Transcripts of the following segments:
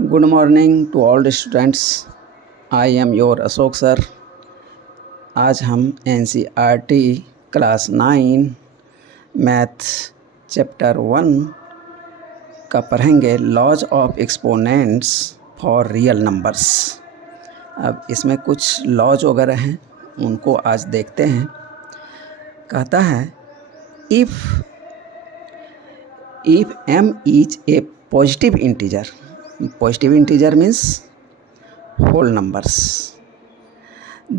Good morning to all the students. I am your Ashok sir. आज हम NCERT class 9 math chapter 1 का पढ़ेंगे laws of exponents for real numbers. अब इसमें कुछ लॉज वगैरह हैं, उनको आज देखते हैं। कहता है if m is a positive integer, positive integer means whole numbers,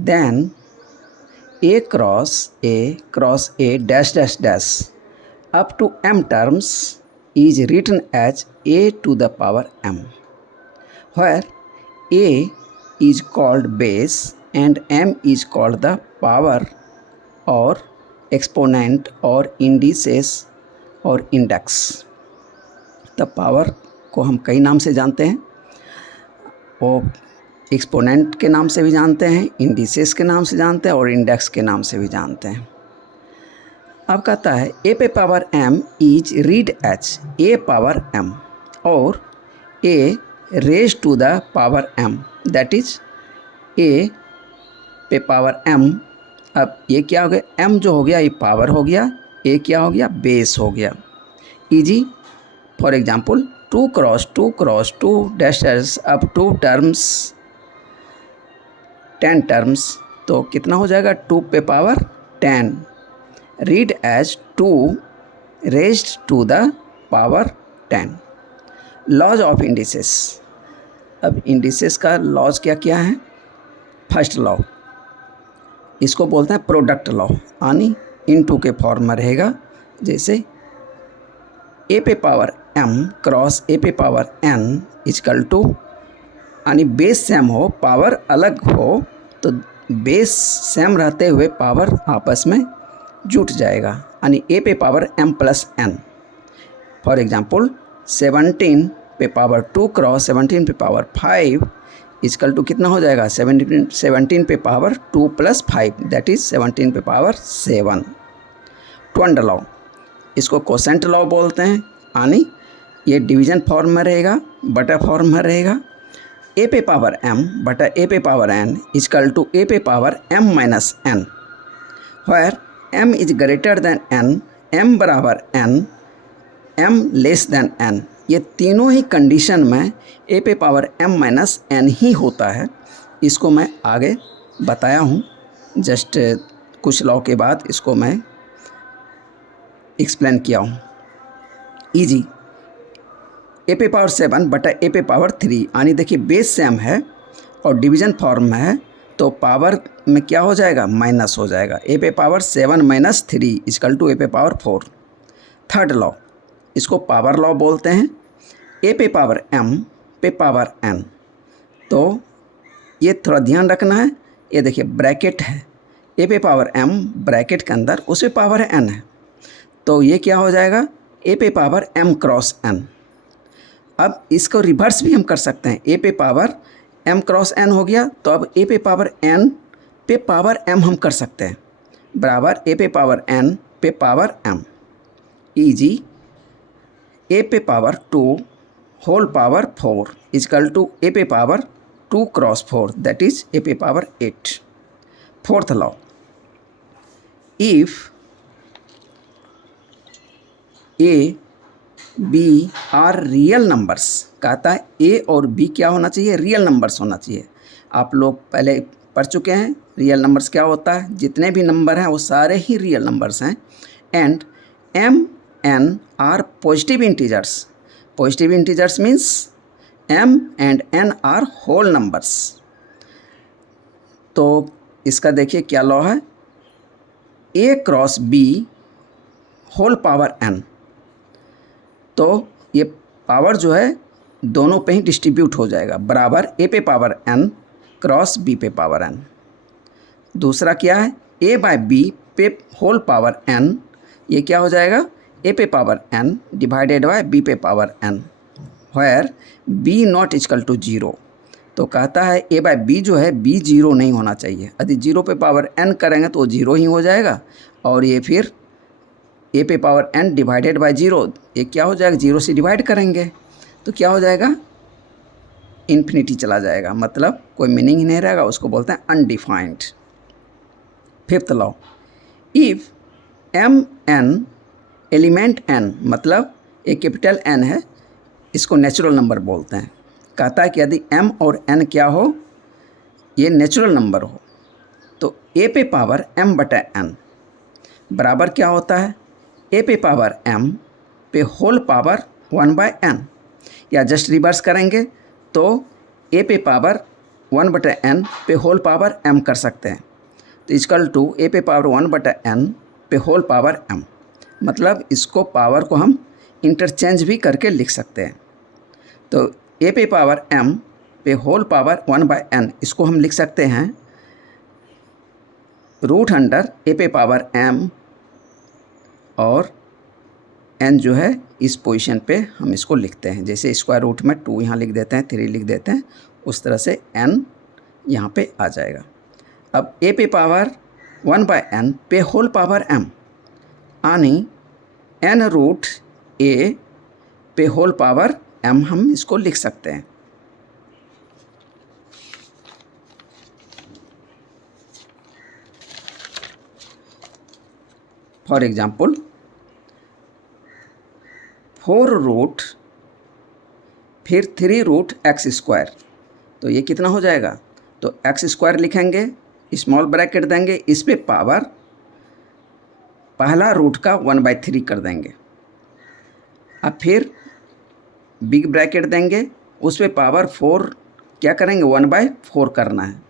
then a cross a dash dash dash up to m terms is written as a to the power m, where a is called base and m is called the power or exponent or indices और index. The power को हम कई नाम से जानते हैं, वो exponent के नाम से भी जानते हैं, इंडिसेस के नाम से जानते हैं और इंडेक्स के नाम से भी जानते हैं। अब कहता है ए पे power m is read H a power m और a raise to the power m, that is a पे पावर m। अब ये क्या हो गया, m जो हो गया ये पावर हो गया, ए क्या हो गया, बेस हो गया। Easy for example 2 cross 2 dash dash up to terms 10 terms, तो कितना हो जाएगा 2 पे power 10। Read as 2 raised to the power 10। Laws of indices. अब इंडिसेस का लॉज क्या क्या है। फर्स्ट लॉ, इसको बोलते हैं प्रोडक्ट लॉ, यानी इनटू के फॉर्म में रहेगा। जैसे ए पे पावर m क्रॉस ए पे पावर n इजकल टू, यानी बेस सेम हो पावर अलग हो तो बेस सेम रहते हुए पावर आपस में जुट जाएगा, यानी ए पे power m plus n। For example 17 पे पावर 2 क्रॉस 17 पे पावर 5 इजकल टू कितना हो जाएगा, 17 पे पावर 2 प्लस 5 दैट इज 17 पे पावर 7। ट्वेंड लॉ, इसको कोसेंट लॉ बोलते हैं, यानी ये डिवीजन फॉर्म में रहेगा, बटा फॉर्म में रहेगा। ए पे पावर m बटा ए पे power n equal to a पे power m minus n, where m is greater than n, m बराबर n, m less than n। ये तीनों ही कंडीशन में ए पे पावर m माइनस n ही होता है। इसको मैं आगे बताया हूँ, जस्ट कुछ लॉ के बाद इसको मैं एक्सप्लेन किया हूँ। इजी ए पे पावर 7 बटा ए पे पावर 3, यानी देखिए बेस सेम है और डिवीजन फॉर्म में है तो पावर में क्या हो जाएगा, माइनस हो जाएगा। ए पे power 7 minus 3 is equal to a पे पावर 4। थर्ड लॉ, इसको पावर लॉ बोलते हैं। ए पे पावर m पे पावर n, तो ये थोड़ा ध्यान रखना है। ये देखिए ब्रैकेट है, ए पे पावर m ब्रैकेट के अंदर उस पे पावर n है, तो ये क्या हो जाएगा, ए पे पावर m क्रॉस n। अब इसको रिवर्स भी हम कर सकते हैं, ए पे पावर m क्रॉस n हो गया, तो अब ए पे पावर n पे पावर m हम कर सकते हैं, बराबर ए पे पावर n पे पावर m। इजी ए पे power 2 whole power 4 is equal to a पे power 2 cross 4 that is a पे power 8। Fourth law, if a b are real numbers, कहता है ए और बी क्या होना चाहिए, रियल नंबर्स होना चाहिए। आप लोग पहले पढ़ चुके हैं रियल नंबर्स क्या होता है, जितने भी नंबर हैं वो सारे ही रियल नंबर्स हैं। And m n are positive integers, positive integers means m and n are whole numbers. तो इसका देखिए क्या लॉ है, a cross b whole power n, तो ये पावर जो है दोनों पे ही डिस्ट्रीब्यूट हो जाएगा, बराबर ए पे पावर n क्रॉस b पे पावर n। दूसरा क्या है, a बाय b पे होल पावर n, ये क्या हो जाएगा, ए पे power n divided by b पे power n, where b not equal to 0। तो कहता है a बाय b जो है b 0 नहीं होना चाहिए, यदि 0 पे पावर n करेंगे तो 0 ही हो जाएगा, और ये फिर ए पे पावर n डिवाइडेड बाय 0, ये क्या हो जाएगा, 0 से डिवाइड करेंगे तो क्या हो जाएगा, इन्फिनिटी चला जाएगा, मतलब कोई मीनिंग ही नहीं रहेगा, उसको बोलते हैं undefined. Fifth law, if m n element N, मतलब एक कैपिटल एन है, इसको नेचुरल नंबर बोलते हैं। कहता है कि यदि m और n क्या हो, ये नेचुरल नंबर हो, तो a पे पावर m बटा n बराबर क्या होता है, a पे पावर m पे होल पावर 1/n, या जस्ट रिवर्स करेंगे तो a पे पावर 1/n पे होल पावर m कर सकते हैं, तो इक्वल टू a पे पावर 1/n पे होल पावर m, मतलब इसको पावर को हम इंटरचेंज भी करके लिख सकते हैं। तो a पे पावर m पे होल पावर 1/n, इसको हम लिख सकते हैं रूट अंडर a पे पावर m, और n जो है इस पोजीशन पे हम इसको लिखते हैं, जैसे स्क्वायर रूट में 2 यहाँ लिख देते हैं, 3 लिख देते हैं, उस तरह से n यहाँ पे आ जाएगा। अब a पे पावर 1/n पे होल पावर m यानी n रूट a पे होल पावर m हम इसको लिख सकते हैं। फॉर एग्जाम्पल 4 रूट फिर 3 रूट एक्स स्क्वायर, तो ये कितना हो जाएगा, तो एक्स स्क्वायर लिखेंगे, स्मॉल ब्रैकेट देंगे, इस पे पावर पहला रूट का 1/3 कर देंगे, अब फिर बिग ब्रैकेट देंगे, उस पे पावर 4 क्या करेंगे, 1/4 करना है।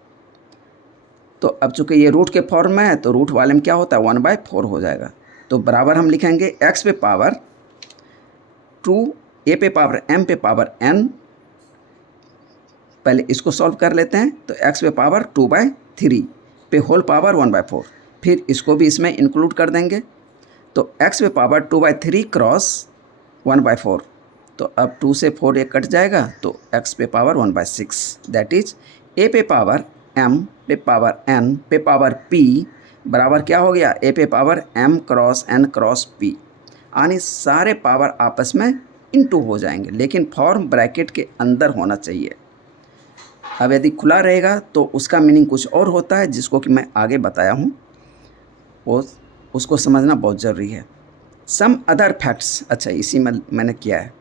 तो अब चूँकि ये रूट के फॉर्म में है तो रूट वाले में क्या होता है, 1/4 हो जाएगा, तो बराबर हम लिखेंगे x पे पावर 2 a पे पावर m पे पावर n, पहले इसको सॉल्व कर लेते हैं, तो x पे पावर 2/3 पे होल पावर 1/4, फिर इसको भी इसमें इंक्लूड कर देंगे, तो x पे पावर 2/3 क्रॉस 1/4, तो अब 2 से 4 ये कट जाएगा, तो x पे पावर 1/6, दैट इज a पे पावर m पे पावर n पे पावर p बराबर क्या हो गया, a पे power m cross n cross p, यानी सारे पावर आपस में इनटू हो जाएंगे, लेकिन फॉर्म ब्रैकेट के अंदर होना चाहिए। अब यदि खुला रहेगा तो उसका मीनिंग कुछ और होता है, जिसको कि मैं आगे बताया हूँ, वो उसको समझना बहुत ज़रूरी है। सम अदर फैक्ट्स, अच्छा इसी में मैंने किया है,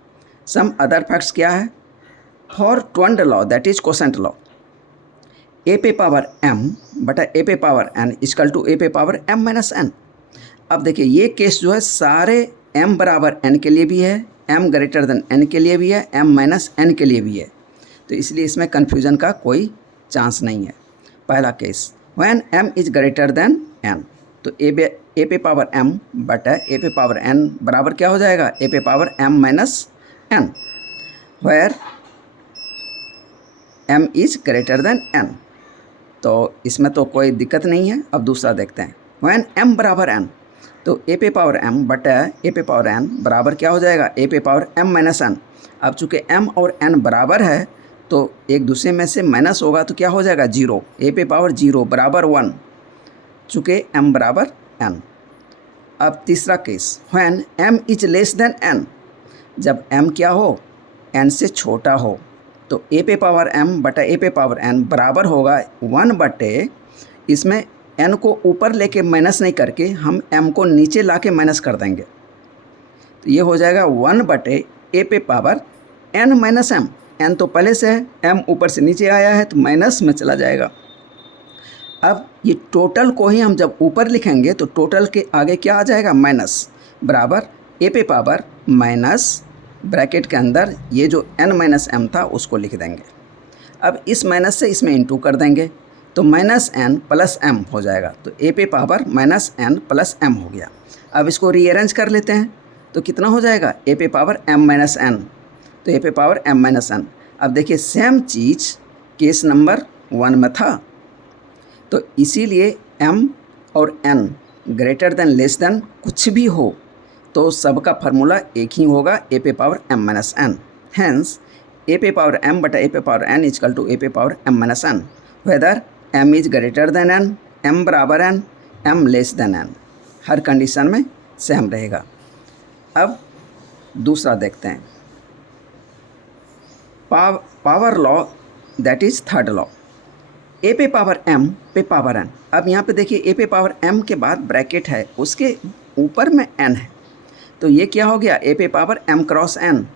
सम अदर फैक्ट्स क्या है, फॉर ट्वेंड law that is quotient law, a पे पावर m बटा a पे power n equal to a पे पावर m माइनस n। अब देखिए ये केस जो है सारे m बराबर n के लिए भी है, m ग्रेटर देन n के लिए भी है, m माइनस n के लिए भी है, तो इसलिए इसमें कन्फ्यूज़न का कोई चांस नहीं है। पहला case when m is greater than n, तो a पे पावर m बटा a पे पावर n बराबर क्या हो जाएगा, a पे power m minus n, where m is greater than n, तो इसमें तो कोई दिक्कत नहीं है। अब दूसरा देखते हैं, व्हेन m बराबर n, तो a पे पावर m बटा a पे पावर n बराबर क्या हो जाएगा, a पे पावर m माइनस n। अब चूँकि m और n बराबर है तो एक दूसरे में से माइनस होगा तो क्या हो जाएगा, 0, a पे पावर 0 बराबर 1, चूँकि m बराबर n। अब तीसरा case, when m is less than n, जब m क्या हो, n से छोटा हो, तो a पे पावर m बटा a पे पावर n बराबर होगा 1 बटे, इसमें n को ऊपर लेके माइनस नहीं करके हम m को नीचे लाके माइनस कर देंगे, तो ये हो जाएगा 1 बटे a पे power n minus m, n तो पहले से है, m ऊपर से नीचे आया है तो माइनस में चला जाएगा। अब ये टोटल को ही हम जब ऊपर लिखेंगे तो टोटल के आगे क्या आ जाएगा, माइनस, बराबर a पे पावर माइनस ब्रैकेट के अंदर ये जो n माइनस m था उसको लिख देंगे। अब इस माइनस से इसमें इंटू कर देंगे तो माइनस n प्लस m हो जाएगा, तो a पे power minus n plus m हो गया। अब इसको रीअरेंज कर लेते हैं तो कितना हो जाएगा, a पे पावर m माइनस n, तो a पे पावर m माइनस n। अब देखिए सेम चीज़ केस नंबर 1 में था, तो इसीलिए m और n greater than less than कुछ भी हो तो सबका फार्मूला एक ही होगा, a पे power m minus n, hence a पे पावर m बटा a पे power n equal to a पे power m minus n, whether m is greater than n, m बराबर n, m less than n, हर condition में same रहेगा। अब दूसरा देखते हैं, power law that is third law. A पे पावर एम पे पावर एन। अब यहाँ पे देखिए ए पे पावर एम के बाद ब्रैकेट है, उसके ऊपर में एन है, तो ये क्या हो गया, ए पे पावर एम क्रॉस एन।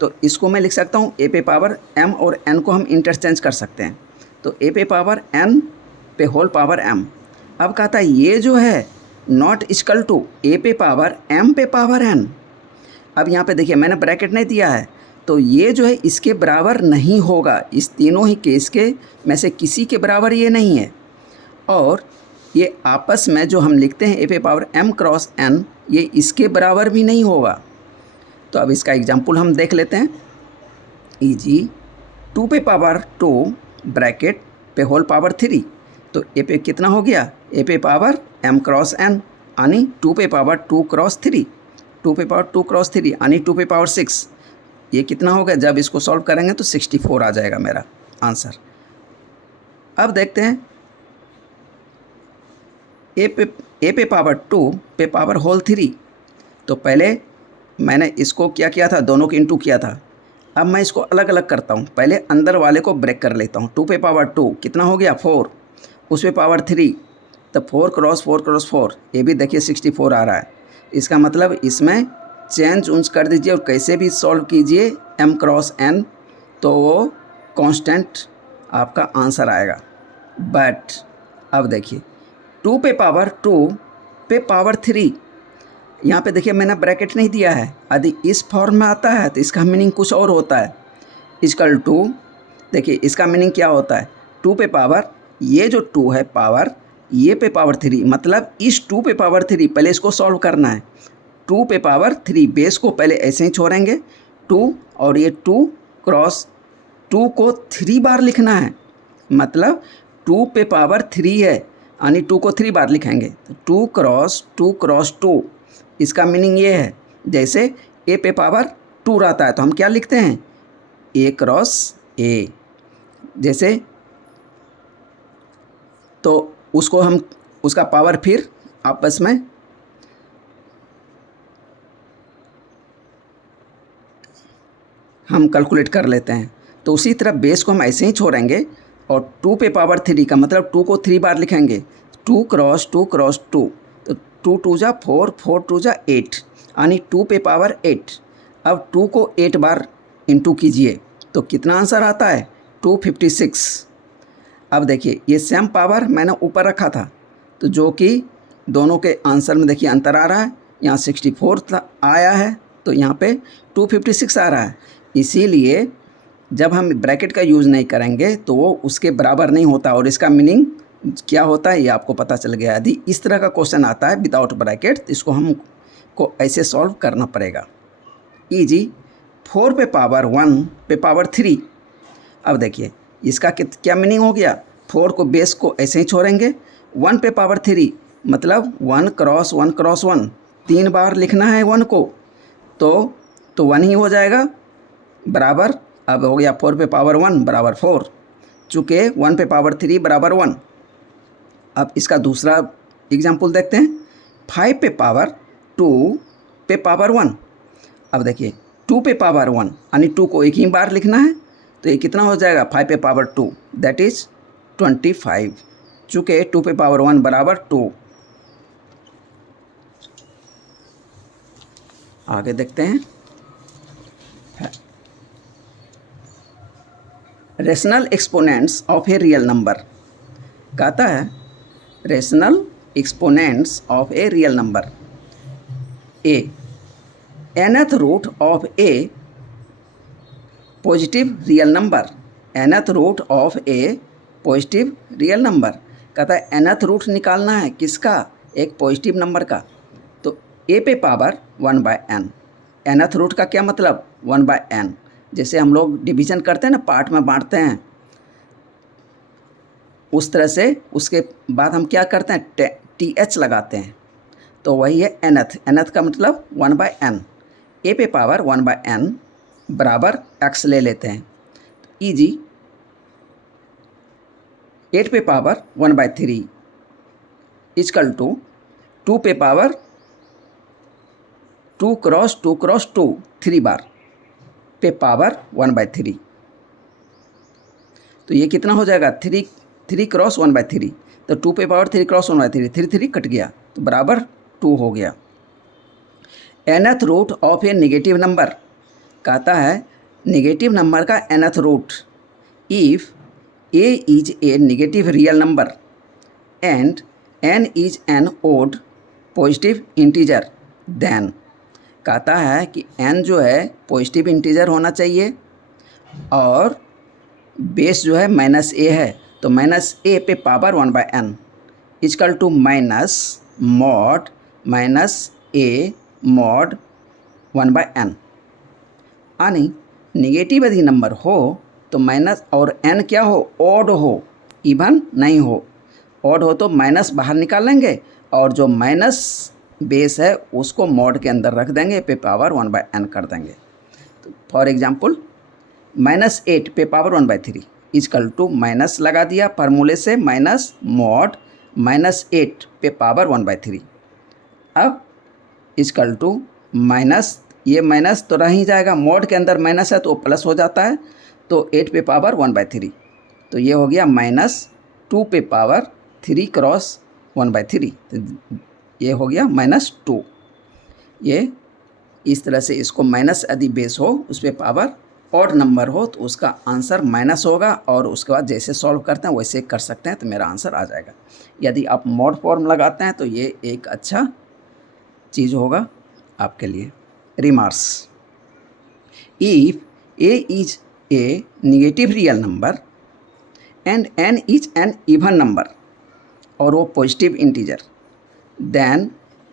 तो इसको मैं लिख सकता हूँ ए पे पावर एम और एन को हम इंटरचेंज कर सकते हैं, तो ए पे पावर एन पे होल पावर एम। अब कहता है ये जो है नॉट इक्वल टू ए पे पावर एम पे पावर एन। अब यहाँ पे देखिए मैंने ब्रैकेट नहीं दिया है, तो ये जो है इसके बराबर नहीं होगा, इस तीनों ही केस के में से किसी के बराबर ये नहीं है। और ये आपस में जो हम लिखते हैं ए पे पावर एम क्रॉस एन, ये इसके बराबर भी नहीं होगा। तो अब इसका एग्जाम्पल हम देख लेते हैं। इजी 2 पे पावर 2 ब्रैकेट पे होल पावर 3, तो ए पे कितना हो गया, ए पे पावर एम क्रॉस एन यानी 2 पे पावर 2 क्रॉस 3, 2 पे पावर 2 क्रॉस 3 यानी 2 पे पावर 6। ये कितना होगा, जब इसको सॉल्व करेंगे तो 64 आ जाएगा मेरा आंसर। अब देखते हैं ए पे पावर 2 पे पावर होल 3। तो पहले मैंने इसको क्या किया था, दोनों को इंटू किया था। अब मैं इसको अलग अलग करता हूँ, पहले अंदर वाले को ब्रेक कर लेता हूँ। 2 पे पावर 2 कितना हो गया 4, उस पे पावर 3, तो 4 क्रॉस 4 क्रॉस 4, ये भी देखिए 64 आ रहा है। इसका मतलब इसमें चेंज उंज कर दीजिए और कैसे भी सॉल्व कीजिए m क्रॉस n, तो वो कांस्टेंट आपका आंसर आएगा। बट अब देखिए 2 पे पावर 2 पे पावर 3, यहाँ पे देखिए मैंने ब्रैकेट नहीं दिया है। यदि इस फॉर्म में आता है तो इसका मीनिंग कुछ और होता है। इक्वल टू, देखिए इसका मीनिंग क्या होता है, 2 पे पावर, ये जो 2 है पावर, ये पे पावर 3, मतलब इस 2 पे पावर 3 पहले इसको सॉल्व करना है। 2 पे पावर 3 बेस को पहले ऐसे ही छोड़ेंगे 2, और ये 2 क्रॉस 2 को 3 बार लिखना है, मतलब 2 पे पावर 3 है यानी 2 को 3 बार लिखेंगे, तो 2 क्रॉस 2। इसका मीनिंग ये है, जैसे ए पे पावर 2 रहता है तो हम क्या लिखते हैं, ए क्रॉस ए, जैसे, तो उसको हम उसका पावर फिर आपस में हम कैलकुलेट कर लेते हैं। तो उसी तरह बेस को हम ऐसे ही छोड़ेंगे और 2 पे पावर 3 का मतलब 2 को 3 बार लिखेंगे, 2 क्रॉस 2 क्रॉस 2, तो 2 2 जा 4, 4 2 जा 8 यानी 2 पे पावर 8। अब 2 को 8 बार इंटू कीजिए तो कितना आंसर आता है, 256। अब देखिए ये सेम पावर मैंने ऊपर रखा था, तो जो कि दोनों के आंसर में देखिए अंतर आ रहा है, यहाँ 64 आया है तो यहाँ पे 256 आ रहा है। इसीलिए जब हम ब्रैकेट का यूज़ नहीं करेंगे तो वो उसके बराबर नहीं होता, और इसका मीनिंग क्या होता है ये आपको पता चल गया। यदि इस तरह का क्वेश्चन आता है विदाउट ब्रैकेट तो इसको हम को ऐसे सॉल्व करना पड़ेगा। इजी 4 पे पावर 1 पे पावर 3। अब देखिए इसका क्या मीनिंग हो गया, 4 को बेस को ऐसे ही छोड़ेंगे, 1 पे पावर 3 मतलब 1 क्रॉस 1 क्रॉस 1, 3 बार लिखना है 1 को, तो 1 ही हो जाएगा बराबर। अब हो गया 4 पे पावर 1 बराबर 4, चूँकि 1 पे पावर 3 बराबर 1। अब इसका दूसरा एग्जाम्पल देखते हैं, 5 पे पावर 2 पे पावर 1। अब देखिए 2 पे पावर 1 यानी 2 को एक ही बार लिखना है, तो ये कितना हो जाएगा 5 पे पावर 2 दैट इज़ 25, चूँकि 2 पे पावर 1 बराबर 2। आगे देखते हैं, rational exponents of a real number. कहता है rational exponents of a real number, a nth root of a positive real number, nth root of a positive real number. कहता है nth रूट निकालना है किसका, एक पॉजिटिव नंबर का, तो ए पे पावर 1/n। nth रूट का क्या मतलब 1/n, जैसे हम लोग डिवीज़न करते हैं ना, पार्ट में बांटते हैं, उस तरह से उसके बाद हम क्या करते हैं TH लगाते हैं, तो वही है nth का मतलब 1/n। ए पे पावर 1/n बराबर x ले लेते हैं, इजी 8 पे पावर 1/3 इक्वल टू 2 पे पावर 2 क्रॉस 2 क्रॉस 2 3 बार पे पावर 1/3, तो ये कितना हो जाएगा, 3 क्रॉस 1/3, तो 2 पे पावर 3 क्रॉस 1/3, 3 कट गया तो बराबर 2 हो गया। nth root of a negative number, कहता है नेगेटिव नंबर का nth root, if a is a negative real number and n is an odd positive integer, then कहता है कि n जो है पॉजिटिव इंटीजर होना चाहिए और बेस जो है -a है, तो -a पे power 1/n equal to minus mod -a mod 1/n। यानी निगेटिव यदि नंबर हो तो माइनस और n क्या हो, ऑड हो, इवन नहीं हो। ऑड हो तो माइनस बाहर निकालेंगे और जो माइनस बेस है उसको मॉड के अंदर रख देंगे, पे पावर 1/n कर देंगे। तो फॉर एग्जांपल -8 पे पावर 1/3 इजकल टू माइनस लगा दिया फार्मूले से, माइनस मॉड -8 पे पावर 1/3, अब इजकल टू माइनस, ये माइनस तो रह ही जाएगा, मॉड के अंदर माइनस है तो प्लस हो जाता है, तो 8 पे पावर 1/3, तो ये हो गया -2 पे पावर 3 क्रॉस 1/3, तो ये हो गया -2। ये इस तरह से इसको माइनस यदि बेस हो उस पर पावर ऑड नंबर हो तो उसका आंसर माइनस होगा, और उसके बाद जैसे सॉल्व करते हैं वैसे कर सकते हैं तो मेरा आंसर आ जाएगा। यदि आप मॉड फॉर्म लगाते हैं तो ये एक अच्छा चीज़ होगा आपके लिए। Remarks, if a is a negative real number and n is N even number और वो positive integer, then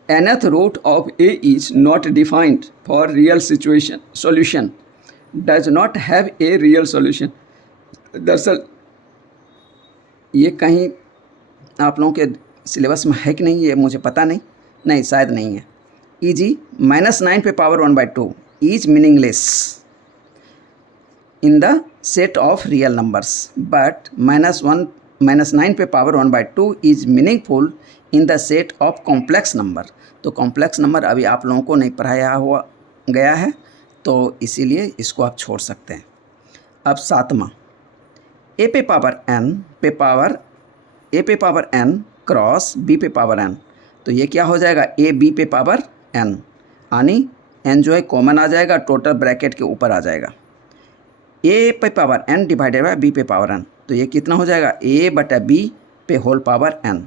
nth root of a is not defined for real solution does not have a real solution। दरअसल ये कहीं आप लोगों के syllabus में है कि नहीं ये मुझे पता नहीं शायद नहीं है। e.g. -9 पे power 1/2 is meaningless in the set of real numbers, but -9 पे power 1/2 is meaningful in the set of complex number. तो कॉम्प्लेक्स नंबर अभी आप लोगों को नहीं पढ़ाया हुआ गया है तो इसीलिए इसको आप छोड़ सकते हैं। अब 7वां, a पे पावर n क्रॉस b पे पावर n, तो ये क्या हो जाएगा, a b पे पावर n, यानी n जो है कॉमन आ जाएगा, टोटल ब्रैकेट के ऊपर आ जाएगा। a पे power n divided by b पे पावर n, तो ये कितना हो जाएगा, a/b पे whole power n,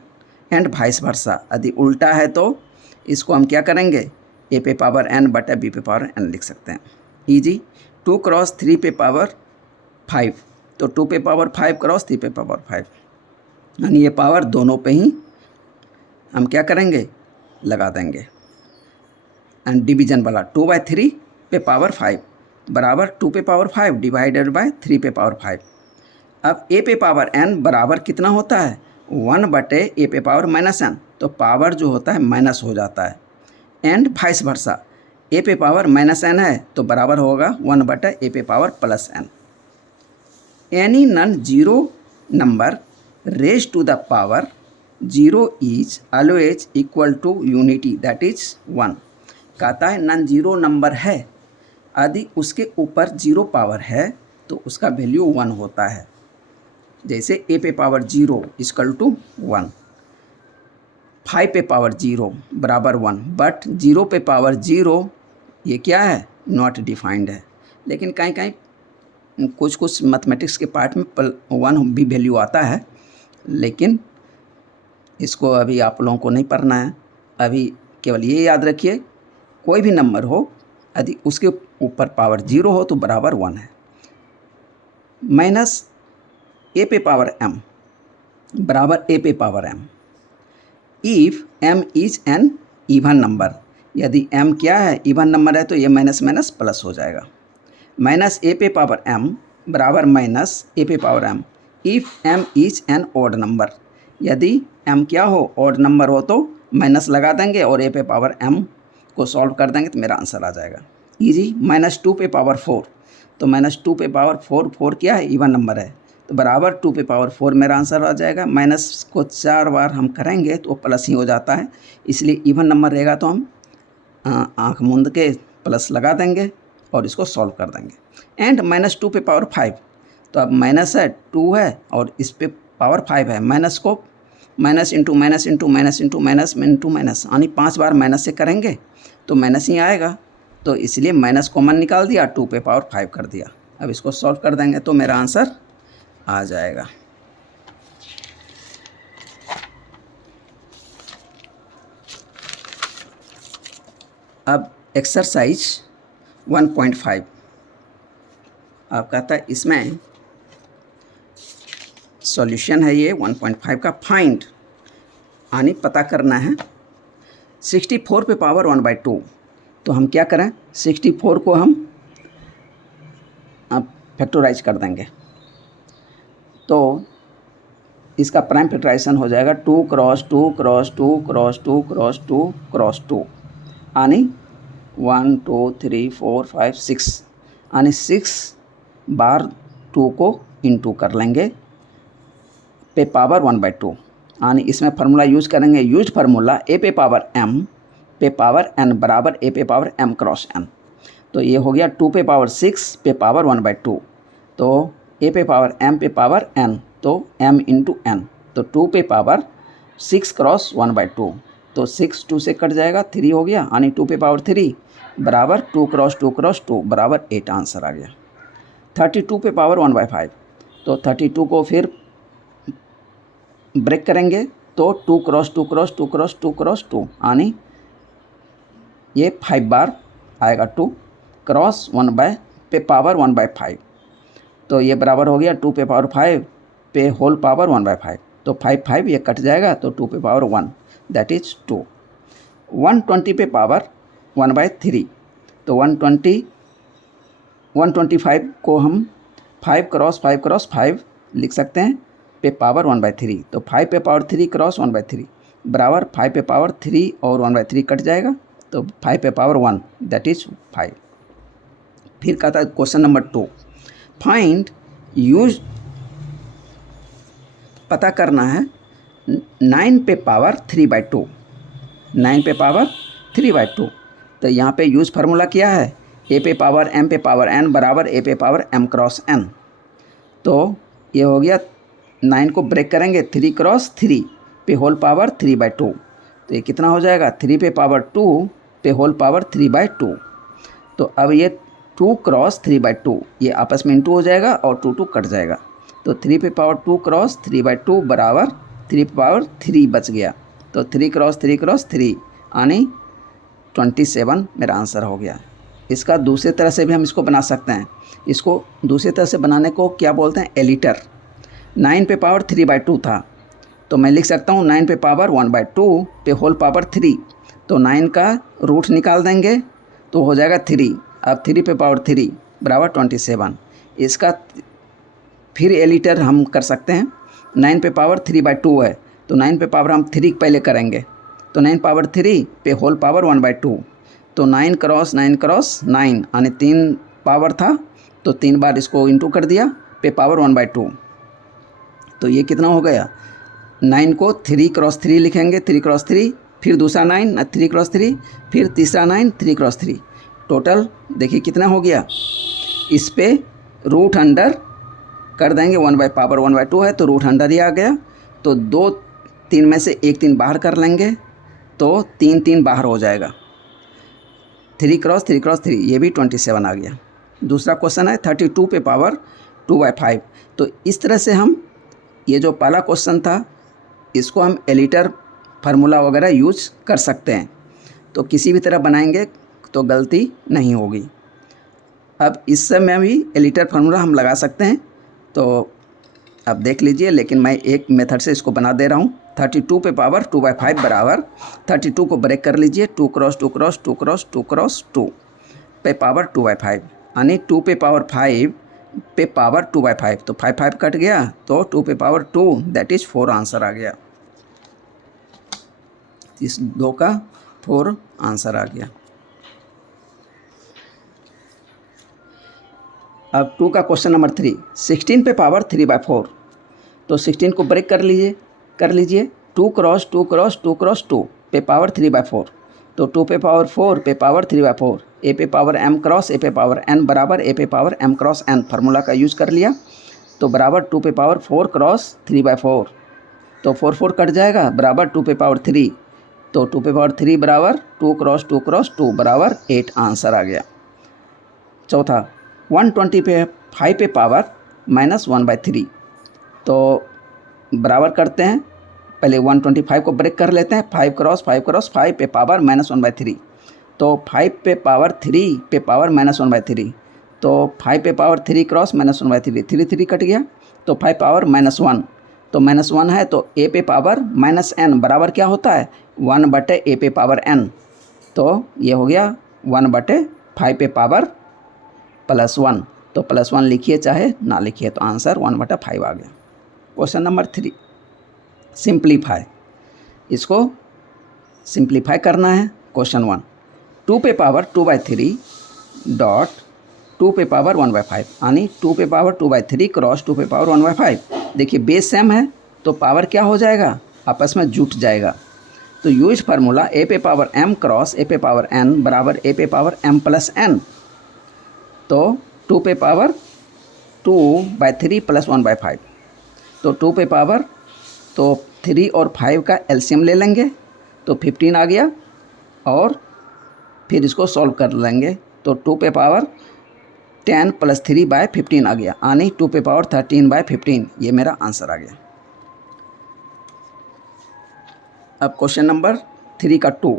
and vice versa. यदि उल्टा है तो इसको हम क्या करेंगे, a पे पावर n बटा b पे पावर n लिख सकते हैं। e.g. 2 क्रॉस 3 पे पावर 5, तो 2 पे पावर 5 क्रॉस 3 पे पावर 5, यानी ये पावर दोनों पे ही हम क्या करेंगे, लगा देंगे। एंड डिवीजन वाला 2/3 पे पावर 5 बराबर 2 पे पावर 5 डिवाइडेड बाय 3 पे पावर 5। अब a पे पावर n बराबर कितना होता है, 1/a पे पावर -n, तो पावर जो होता है माइनस हो जाता है, एंड वाइस वर्सा a पे पावर -n है तो बराबर होगा 1/a पे power +n। Any non zero number raise to the power 0 is always equal to unity that is 1। कहता है नॉन जीरो नंबर है, यदि उसके ऊपर 0 पावर है तो उसका वैल्यू 1 होता है। जैसे a पे पावर 0 इक्वल टू 1, 5 पे पावर 0 बराबर 1, बट 0 पे पावर 0 ये क्या है, नॉट डिफाइंड है। लेकिन कहीं कुछ मैथमेटिक्स के पार्ट में 1 भी वैल्यू आता है, लेकिन इसको अभी आप लोगों को नहीं पढ़ना है। अभी केवल ये याद रखिए, कोई भी नंबर हो यदि उसके ऊपर पावर 0 हो तो बराबर 1 है। माइनस a पे पावर m बराबर a पे power m, if m is an even number, यदि m क्या है, इवन नंबर है तो ये माइनस माइनस प्लस हो जाएगा। माइनस a पे पावर m बराबर माइनस a पे power m, if m is an odd number, यदि m क्या हो, ऑड नंबर हो तो माइनस लगा देंगे और a पे पावर m को सॉल्व कर देंगे तो मेरा आंसर आ जाएगा। इजी -2 पे पावर 4, तो -2 पे पावर 4 क्या है, इवन नंबर है, तो बराबर 2 पे पावर 4 मेरा आंसर आ जाएगा। माइनस को 4 बार हम करेंगे तो प्लस ही हो जाता है, इसलिए इवन नंबर रहेगा तो हम आँख मूंद के प्लस लगा देंगे और इसको सॉल्व कर देंगे। एंड -2 पे पावर 5, तो अब माइनस है, 2 है और इस पे पावर 5 है। माइनस को minus into minus into minus into minus into minus, यानी 5 बार माइनस से करेंगे तो माइनस ही आएगा। तो इसलिए माइनस कॉमन निकाल दिया, 2 पे पावर 5 कर दिया। अब इसको सॉल्व कर देंगे तो मेरा आंसर आ जाएगा। अब एक्सरसाइज 1.5 आप कहता है, इसमें सॉल्यूशन है ये 1.5 का। फाइंड यानी पता करना है 64 पे पावर 1/2। तो हम क्या करें, 64 को हम अब फैक्टराइज कर देंगे। तो इसका प्राइम फैक्टराइजेशन हो जाएगा 2 cross 2 cross 2 cross 2 cross 2 cross 2, यानी 1 2 3 4 5 6, यानी 6 बार 2 को इंटू कर लेंगे पे पावर 1/2। यानी इसमें फार्मूला यूज करेंगे, यूज फार्मूला ए पे पावर m पे पावर n बराबर ए पे पावर m क्रॉस n। तो ये हो गया 2 पे पावर 6 पे पावर 1/2। तो ए पे पावर m पे पावर n, तो m इंटू n, तो 2 पे पावर 6 क्रॉस 1/2। तो 6 2 से कट जाएगा, 3 हो गया, यानी 2 पे पावर 3 बराबर 2 क्रॉस 2 क्रॉस 2 बराबर 8 आंसर आ गया। 32 पे पावर 1/5, तो 32 को फिर ब्रेक करेंगे तो 2 क्रॉस 2 क्रॉस 2 क्रॉस 2 क्रॉस 2, यानी ये 5 बार आएगा 2 क्रॉस 1 बाय पे पावर 1/5। तो ये बराबर हो गया 2 पे पावर 5 पे होल पावर 1/5। तो 5 5 ये कट जाएगा, तो 2 पे पावर 1 दैट इज 2। 120 पे पावर 1/3, तो 125 को हम 5 क्रॉस 5 क्रॉस 5 लिख सकते हैं पे पावर 1/3। तो 5 पे पावर 3 क्रॉस 1/3 बराबर 5 पे पावर 3 और 1/3 कट जाएगा, तो 5 पे पावर 1 दैट इज 5। फिर कहता है क्वेश्चन नंबर 2, फाइंड यूज पता करना है 9 पे पावर 3/2, 9 पे पावर 3/2। तो यहाँ पे यूज फार्मूला क्या है, ए पे पावर m पे पावर n बराबर ए पे पावर m क्रॉस n। तो ये हो गया, 9 को ब्रेक करेंगे 3 क्रॉस 3 पे होल पावर 3/2। तो ये कितना हो जाएगा, 3 पे पावर 2 पे होल पावर 3/2। तो अब ये 2 क्रॉस 3/2 ये आपस में इंटू हो जाएगा और 2 2 कट जाएगा। तो 3 पे पावर 2 क्रॉस 3/2 बराबर 3 पे पावर 3 बच गया। तो 3 क्रॉस 3 क्रॉस 3 यानी 27 मेरा आंसर हो गया। इसका दूसरी तरह से भी हम इसको बना सकते हैं। इसको दूसरी तरह से बनाने को क्या बोलते हैं, एलिटर। 9 पे पावर 3/2 था, तो मैं लिख सकता हूँ 9 पे पावर 1/2 पे होल पावर 3। तो 9 का रूट निकाल देंगे तो हो जाएगा 3। अब 3 पे पावर 3 बराबर 27। इसका फिर एलिटर हम कर सकते हैं। 9 पे पावर 3/2 है, तो 9 पे पावर हम 3 पहले करेंगे, तो 9 पावर 3 पे होल पावर 1/2। तो 9 क्रॉस 9 क्रॉस 9 यानी 3 पावर था, तो 3 बार इसको इंटू कर दिया पे पावर 1/2। तो ये कितना हो गया, 9 को 3 क्रॉस 3 लिखेंगे, 3 क्रॉस 3, फिर दूसरा 9 3 क्रॉस 3, फिर तीसरा 9 3 क्रॉस 3। टोटल देखिए कितना हो गया। इस पे रूट अंडर कर देंगे, 1/2 है तो रूट अंडर ही आ गया। तो 2 3 में से एक 3 बाहर कर लेंगे, तो 3 3 बाहर हो जाएगा। 3 क्रॉस 3 ये भी 27 आ गया। दूसरा क्वेश्चन है 32 पे पावर 2/5। तो इस तरह से हम ये जो पहला क्वेश्चन था इसको हम एलिटर फार्मूला वगैरह यूज कर सकते हैं। तो किसी भी तरह बनाएंगे तो गलती नहीं होगी। अब इस समय भी एलिटर फार्मूला हम लगा सकते हैं, तो अब देख लीजिए, लेकिन मैं एक मेथड से इसको बना दे रहा हूँ। 32 पे पावर 2/5 बराबर 32 को ब्रेक कर लीजिए, 2 क्रॉस 2 क्रॉस 2 क्रॉस 2 क्रॉस 2 पे पावर 2/5, यानी 2 पे पावर 5 पे पावर 2/5। तो 5 5 कट गया, तो 2 पे पावर 2 दैट इज़ 4 आंसर आ गया। इस 2 का 4 आंसर आ गया। अब 2 का क्वेश्चन नंबर 3, 16 पे पावर 3/4। तो 16 को ब्रेक कर लीजिए 2 क्रॉस 2 क्रॉस 2 क्रॉस 2 पे पावर 3/4। तो 2 पे पावर 4 पे पावर 3/4, ए पे पावर m क्रॉस ए पे पावर n बराबर ए पे power m cross n formula का यूज़ कर लिया। तो बराबर 2 पे पावर 4 क्रॉस 3/4, तो 4 4 कट जाएगा, बराबर 2 पे पावर 3, तो 2 पे पावर 3 बराबर 2 क्रॉस 2 क्रॉस 2 बराबर 8 आंसर आ गया। चौथा 120 पे 5 पे पावर -1/3, तो बराबर करते हैं, पहले 125 को ब्रेक कर लेते हैं, 5 क्रॉस 5 क्रॉस 5 पे पावर -1/3, तो 5 पे पावर 3 पे पावर -1/3, तो 5 पे पावर 3 क्रॉस -1/3, 3 3 कट गया, तो 5 पावर -1, तो -1 है तो a पे पावर -n बराबर क्या होता है 1/a पे पावर n, तो ये हो गया 1/5 पे पावर +1, तो +1 लिखिए चाहे ना लिखिए, तो आंसर 1/5 आ गया। क्वेश्चन नंबर 3, सिंप्लीफाई, इसको सिंप्लीफाई करना है। क्वेश्चन 1, 2 पे पावर 2/3 डॉट 2 पे पावर 1/5, यानी 2 पे पावर 2/3 क्रॉस 2 पे पावर 1/5। देखिए बेस सेम है तो पावर क्या हो जाएगा, आपस में जुट जाएगा, तो यूज फार्मूला a पे पावर m क्रॉस a पे पावर n बराबर a पे पावर m प्लस n, तो 2 पे पावर 2/3 + 1/5, तो 2 पे पावर, तो 3 और 5 का एलसीएम ले लेंगे तो 15 आ गया, और फिर इसको सॉल्व कर लेंगे, तो 2 पे पावर 10 + 3/15 आ गया, यानी 2 पे पावर 13/15, ये मेरा आंसर आ गया। अब क्वेश्चन नंबर 3 का 2,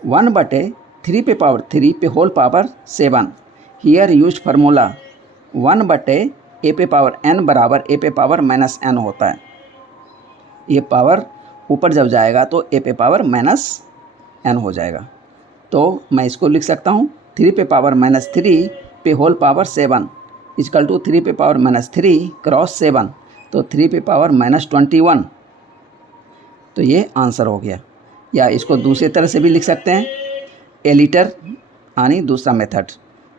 1/3 पे पावर 3 पे whole power 7, here use formula 1/a पे पावर n बराबर a पे पावर -n होता है। ये पावर ऊपर जब जाएगा तो a पे पावर -n हो जाएगा, तो मैं इसको लिख सकता हूँ 3 पे पावर -3 पे होल पावर 7 इक्वल टू 3 पे पावर -3 क्रॉस 7, तो 3 पे पावर -21, तो ये आंसर हो गया। या इसको दूसरी तरह से भी लिख सकते हैं, एलिटर यानी दूसरा मेथड,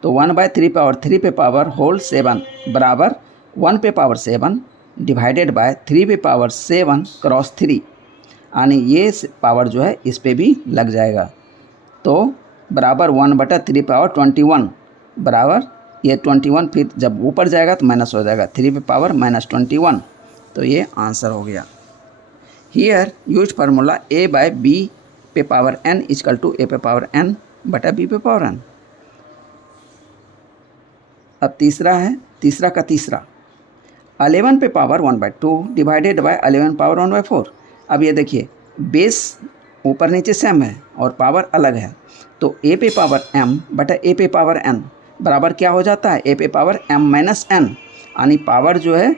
तो 1/3 पावर 3 पे पावर होल 7 बराबर 1 पे पावर 7 डिवाइडेड बाय 3 पे पावर 7 क्रॉस 3, यानी ये पावर जो है इस पे भी लग जाएगा, तो बराबर 1/3 पावर 21 बराबर ये 21, फिर जब ऊपर जाएगा तो माइनस हो जाएगा, 3 पे पावर -21, तो ये आंसर हो गया। हियर यूज फार्मूला a/b पे power n equal to a पे पावर n बटा b पे पावर n। अब तीसरा है, तीसरा का तीसरा 11 पे पावर 1/2 डिवाइडेड बाय 11 पावर 1/4। अब ये देखिए बेस ऊपर नीचे सेम है और पावर अलग है, तो a पे पावर m बटा a पे पावर n बराबर क्या हो जाता है a पे पावर m माइनस n, यानी पावर जो है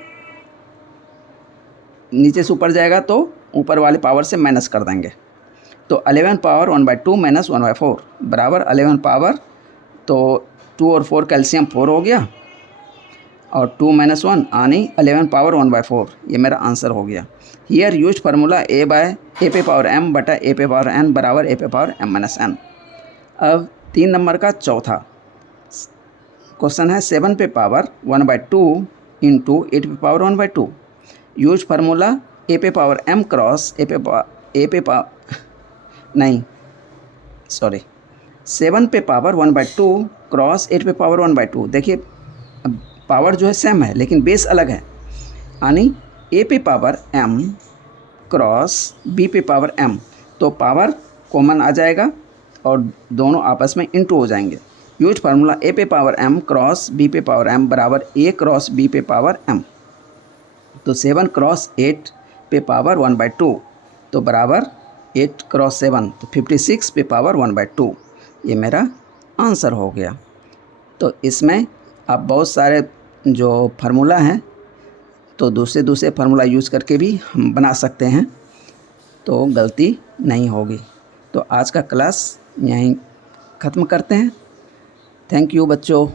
नीचे से ऊपर जाएगा तो ऊपर वाले पावर से माइनस कर देंगे, तो 11 पावर 1/2 माइनस 1/4 बराबर 11 पावर, तो 2 और 4 कैल्शियम 4 हो गया, और 2 - 1 यानी 11 पावर 1/4, ये मेरा आंसर हो गया। हियर यूज फार्मूला a पे पावर m बटा a पे पावर n बराबर a पे पावर m माइनस n। अब 3 नंबर का चौथा क्वेश्चन है 7 पे पावर 1/2 इंटू 8 पे पावर 1/2, यूज फार्मूला a पे पावर m क्रॉस 7 पे पावर 1/2 क्रॉस 8 पे पावर 1/2। देखिए पावर जो है सेम है लेकिन बेस अलग है, यानी a पे पावर m क्रॉस b पे पावर m, तो पावर कॉमन आ जाएगा और दोनों आपस में इंटू हो जाएंगे। यूज फार्मूला a पे पावर m क्रॉस b पे पावर m बराबर a क्रॉस b पे पावर m, तो 7 क्रॉस 8 पे पावर 1/2, तो बराबर 8 क्रॉस 7, तो 56 पे पावर 1/2, ये मेरा आंसर हो गया। तो इसमें आप बहुत सारे जो फार्मूला हैं तो दूसरे फार्मूला यूज़ करके भी हम बना सकते हैं, तो गलती नहीं होगी। तो आज का क्लास यहीं ख़त्म करते हैं। थैंक यू बच्चों।